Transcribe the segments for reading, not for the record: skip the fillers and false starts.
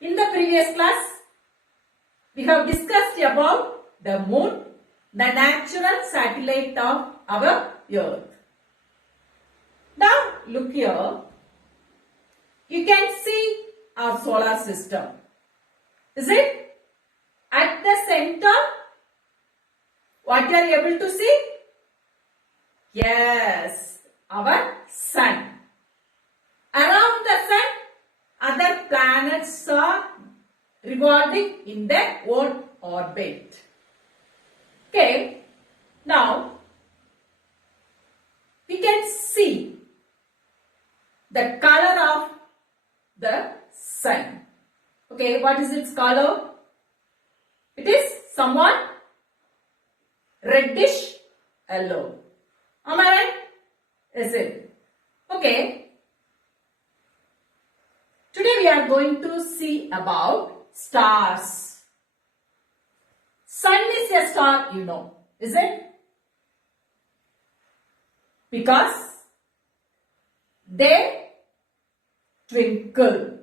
In the previous class, we have discussed about the moon, the natural satellite of our earth. Now look here, you can see our solar system. Is it? At the center, what you are able to see? Yes, our sun. Around the sun, other planets are revolving in their own orbit. Okay, now we can see the color of the sun. Okay, what is its color? It is somewhat reddish yellow. Am I right? Is it? Okay. Today we are going to see about stars. Sun is a star, you know, is it? Because they twinkle.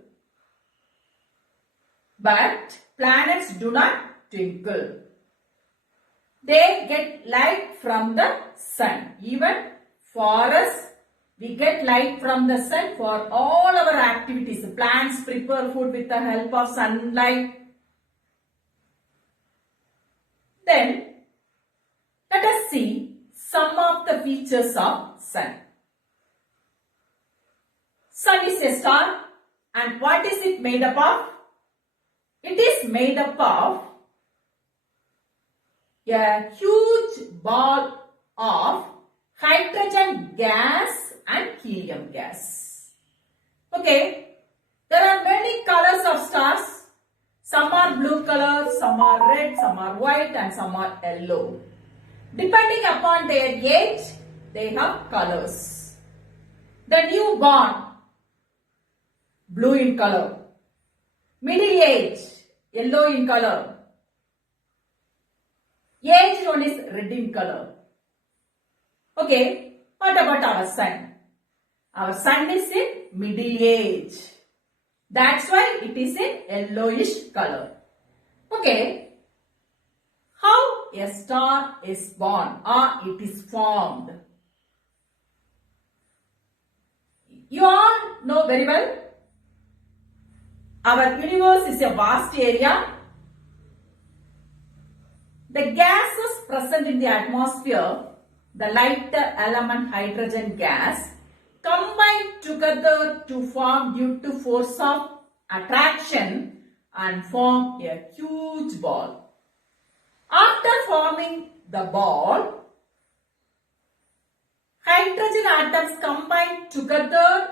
But planets do not twinkle. They get light from the sun. Even for us, we get light from the sun for all our activities. Plants prepare food with the help of sunlight. Then, let us see some of the features of sun. Sun is a star, and what is it made up of? It is made up of a huge ball of hydrogen gas and helium gas. Okay, there are many colors of stars. Some are blue color, some are red, some are white, and some are yellow. Depending upon their age, they have colors. The newborn, blue in color. Middle age, yellow in color. Aged one is red in color. Okay, what about our sun? Our sun is in middle age. That's why it is in yellowish color. Okay, how a star is born or it is formed? You all know very well. Our universe is a vast area. The gases present in the atmosphere, the lighter element hydrogen gas, combine together to form due to force of attraction and form a huge ball. After forming the ball, hydrogen atoms combine together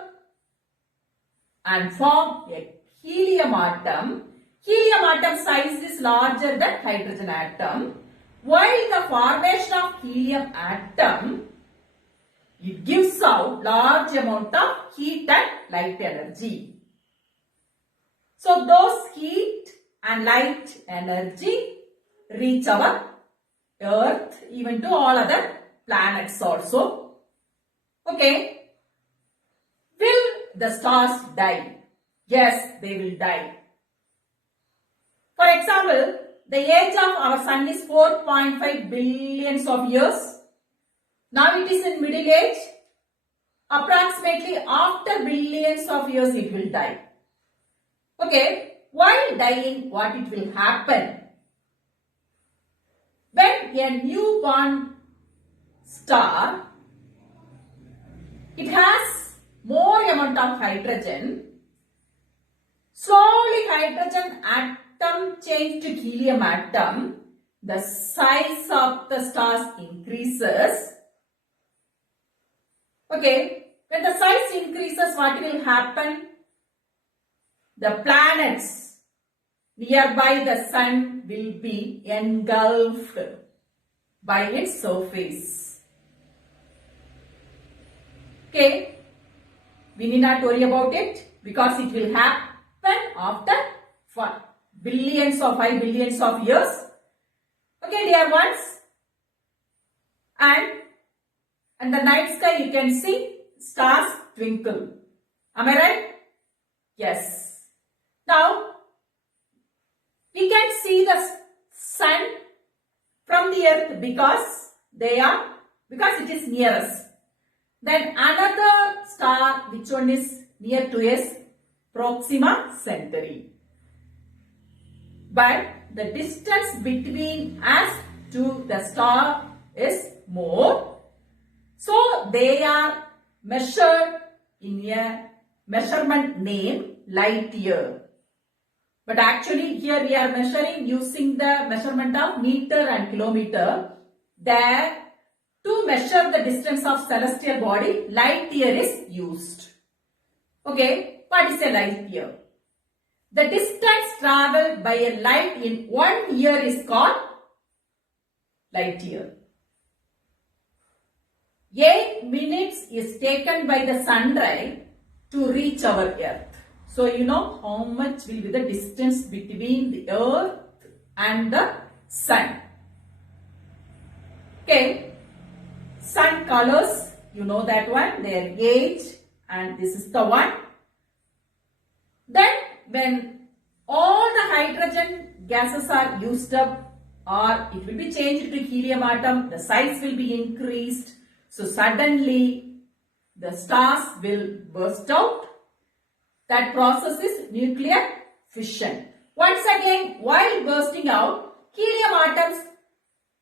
and form a helium atom. Helium atom size is larger than hydrogen atom. While the formation of helium atom, it gives out large amount of heat and light energy. So those heat and light energy reach our earth, even to all other planets also. Okay. Will the stars die? Yes, they will die. For example, the age of our sun is 4.5 billions of years. Now it is in middle age. Approximately after billions of years it will die. Okay, while dying, what it will happen? When a newborn star, it has more amount of hydrogen. Slowly hydrogen atom change to helium atom. The size of the stars increases. Okay, when the size increases, what will happen? The planets nearby the sun will be engulfed by its surface. Okay, we need not worry about it because it will happen after billions or 5 billions of years. Okay, dear ones, and the night sky you can see stars twinkle. Am I right? Yes. Now because it is nearest. Then another star, which one is near to us? Proxima Centauri. But the distance between us to the star is more. So they are measured in a measurement named light year. But actually here we are measuring using the measurement of meter and kilometer. There, to measure the distance of celestial body, light year is used. Okay, what is a light year? The distance travelled by a light in 1 year is called light year. 8 minutes is taken by the sun ray to reach our earth. So you know how much will be the distance between the earth and the sun. Okay. Sun colors, you know that one, their age, and this is the one. Then when all the hydrogen gases are used up, or it will be changed to helium atom, the size will be increased. So suddenly the stars will burst out. That process is nuclear fission. Once again, while bursting out, helium atoms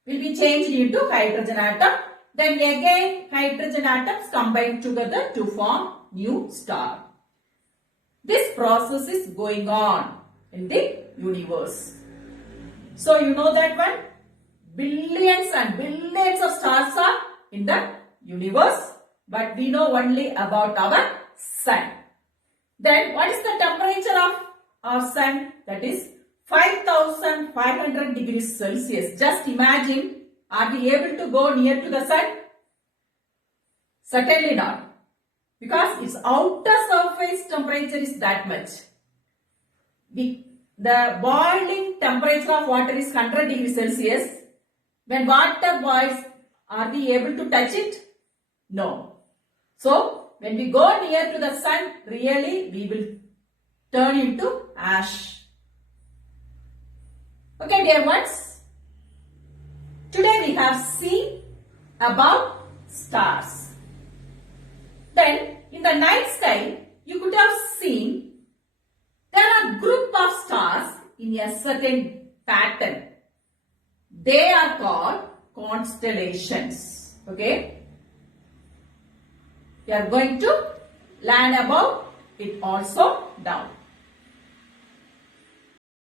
will be changed into hydrogen atom. Then again hydrogen atoms combine together to form new star. This process is going on in the universe. So you know that one? Billions and billions of stars are in the universe, but we know only about our sun. Then what is the temperature of our sun? That is 5500 degrees Celsius. Just imagine, are we able to go near to the sun? Certainly not. Because its outer surface temperature is that much. The boiling temperature of water is 100 degrees Celsius. When water boils, are we able to touch it? No. So, when we go near to the sun, really we will turn into ash. Okay, dear ones. Today we have seen about stars. Then, in the night sky, you could have seen there are group of stars in a certain pattern. They are called constellations. Okay. We are going to learn about it also now.